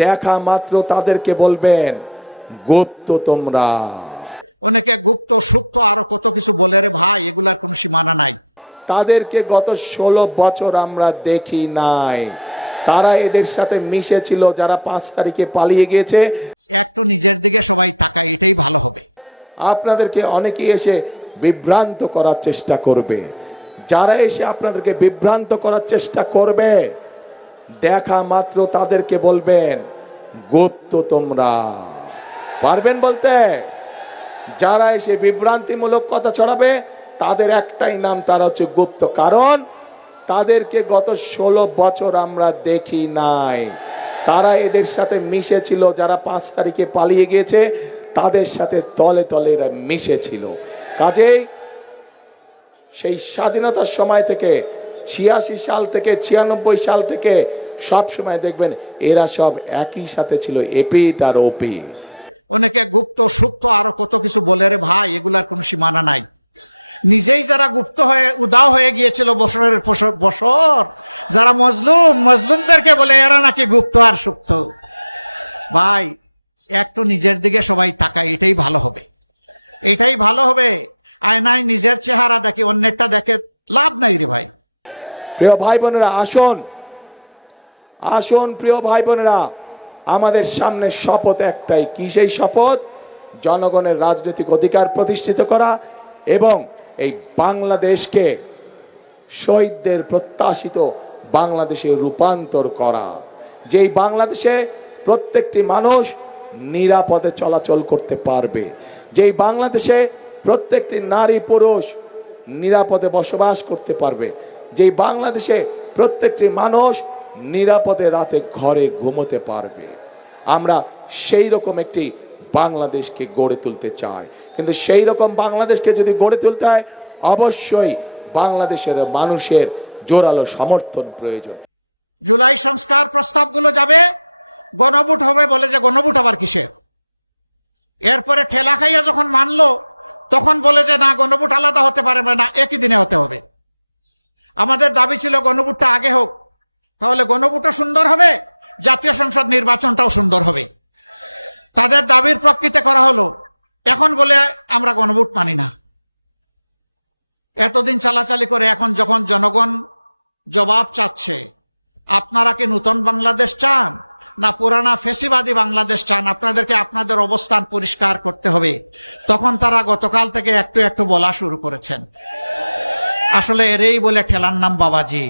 দেখা মাত্র তাদেরকে বলবেন গুপ্ত তোমরা। অনেকে গুপ্ত সুপ্ত আরো কত কিছু বলে রে ভাই, এগুলার কোনো সীমানা নাই। তাদেরকে গত 16 বছর আমরা দেখি নাই। তারা এদের সাথে মিশেছিল যারা 5 তারিখে পালিয়ে গিয়েছে। একটু নিজের দিকে সবাই তাকায়, এটাই ভালো হবে। আপনাদেরকে অনেকেই এসে বিভ্রান্ত করার চেষ্টা করবে। যারা এসে আপনাদেরকে বিভ্রান্ত করার চেষ্টা করবে, দেখা মাত্র তাদেরকে বলবেন গুপ্ত তোমরা। পারবেন বলতে? যারা এসে বিভ্রান্তিমূলক কথা ছড়াবে তাদের একটাই নাম, তারা হচ্ছে গুপ্ত। কারণ তাদেরকে গত 16 বছর আমরা দেখি নাই। তারা এদের সাথে মিশেছিল যারা 5 তারিখে পালিয়ে গিয়েছে, তাদের সাথে তলে তলে এরা মিশেছিল। কাজেই সেই স্বাধীনতার সময় থেকে 86 সাল থেকে 96 সাল থেকে সব সময় দেখবেন এরা সব একই সাথে ছিল, এপিট আর ওপি। অনেকে গুপ্ত সুপ্ত আরো কত কিছু বলে রে ভাই, এগুলার কোনো সীমানা নাই। নিজেই যারা গুপ্ত হয়ে উদাও হয়ে গিয়েছিল বছরের বছর, যারা মজলুমদেরকে বলে এরা নাকি গুপ্ত আর সুপ্ত। ভাই একটু নিজের দিকে সবাই তাকায়, এটাই ভালো হবে, এটাই ভালো হবে। আয়নায় নিজের চেহারা দেখে অন্যেরটা দেখে লাভ নাই রে ভাই। প্রিয় ভাই বোনেরা, আসুন আসুন প্রিয় ভাই বোনেরা, আমাদের সামনে শপথ একটাই। কি সেই শপথ? জনগণের রাজনৈতিক অধিকার প্রতিষ্ঠিত করা এবং এই বাংলাদেশকে শহীদদের প্রত্যাশিত বাংলাদেশে রূপান্তর করা। যেই বাংলাদেশে প্রত্যেকটি মানুষ নিরাপদে চলাচল করতে পারবে, যেই বাংলাদেশে প্রত্যেকটি নারী পুরুষ নিরাপদে বসবাস করতে পারবে, যেই বাংলাদেশে প্রত্যেকটি মানুষ নিরাপদে রাতে ঘরে ঘুমোতে পারবে। আমরা সেই রকম একটি বাংলাদেশকে গড়ে তুলতে চাই। কিন্তু সেই রকম বাংলাদেশকে যদি গড়ে তুলতে হয়, অবশ্যই বাংলাদেশের মানুষের জোরালো সমর্থন প্রয়োজন। জুলাই সংস্কার প্রস্তাবগুলো যাবে, গণভোট হবে বলে যে গণভোট আবার কিসের? এরপরে ঠেলা খাইয়া যখন মানলো তখন বলে যে না, গণভোট আলাদা হতে পারবে না, একই দিনে হতে হবে। আমাদের দাবি ছিল গণভোটটা আগে হোক, তাহলে গণভোটও সুন্দর হবে, জাতীয় সংসদ নির্বাচনটাও সুন্দর হবে। তাদের দাবির প্রকৃতি করা হলো, এখন বলে আমরা গণভোট মানি না। এতদিন চালাচালি করে এখন যখন জনগণ জবাব চাচ্ছে, আপনারা কি নতুন বাংলাদেশ চান না পুরানা ফেসিবাদী বাংলাদেশ চান, আপনাদেরকে আপনাদের অবস্থান পরিষ্কার করতে হবে, তখন তারা গতকাল থেকে একটু একটু বলা শুরু করেছেন। আসলে এরই বলে ঠেলার নাম বাবাজি।